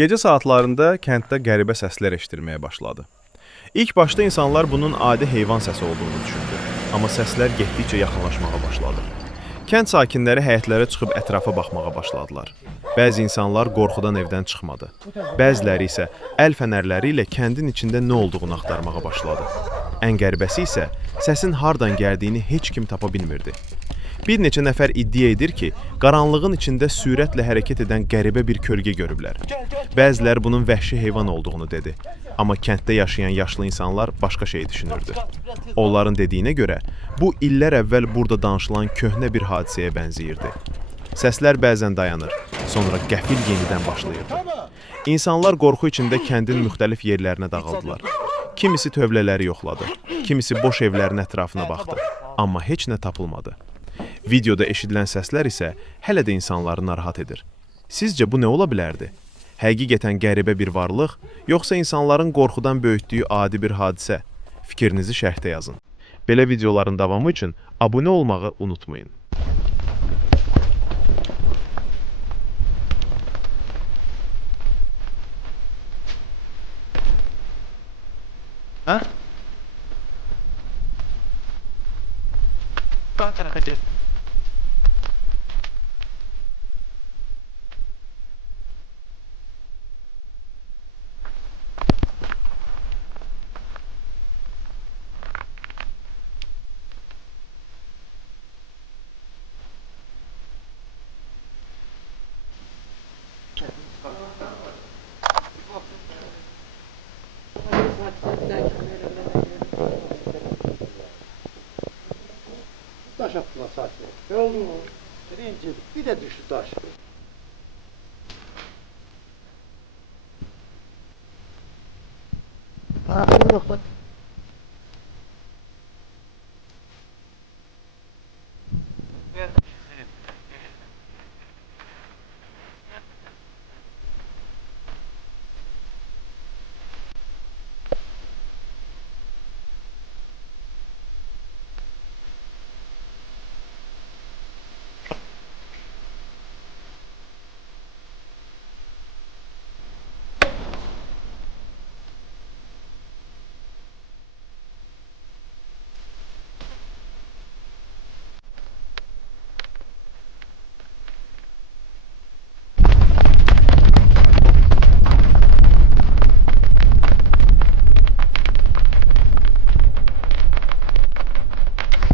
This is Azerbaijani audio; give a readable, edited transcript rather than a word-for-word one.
Gecə saatlarında kənddə qəribə səslər eşitdirməyə başladı. İlk başda insanlar bunun adi heyvan səsi olduğunu düşündü. Amma səslər getdikcə yaxınlaşmağa başladı. Kənd sakinləri həyətlərə çıxıb ətrafa baxmağa başladılar. Bəzi insanlar qorxudan evdən çıxmadı. Bəziləri isə əl fənərləri ilə kəndin içində nə olduğunu axtarmağa başladı. Ən qəribəsi isə səsin hardan gəldiyini heç kim tapa bilmirdi. Bir neçə nəfər iddia edir ki, qaranlığın içində sürətlə hərəkət edən qəribə bir kölgə görüblər. Bəzilər bunun vəhşi heyvan olduğunu dedi. Amma kənddə yaşayan yaşlı insanlar başqa şey düşünürdü. Onların dediyinə görə, bu illər əvvəl burada danışılan köhnə bir hadisəyə bənzəyirdi. Səslər bəzən dayanır, sonra qəfil yenidən başlayırdı. İnsanlar qorxu içində kəndin müxtəlif yerlərinə dağıldılar. Kimisi tövlələri yoxladı, kimisi boş evlərin ətrafına baxdı, amma heç nə tapılmadı. Videoda eşidilən səslər isə hələ də insanları narahat edir. Sizcə bu nə ola bilərdi? Həqiqətən qəribə bir varlıq, yoxsa insanların qorxudan böyütdüyü adi bir hadisə? Fikrinizi şərhdə yazın. Belə videoların davamı üçün abunə olmağı unutmayın. Ha? Sağ tarafa dön. Taş attılar saçma. Ne oldu mu? Birinci bir de düştü taş. Ha, yok bak.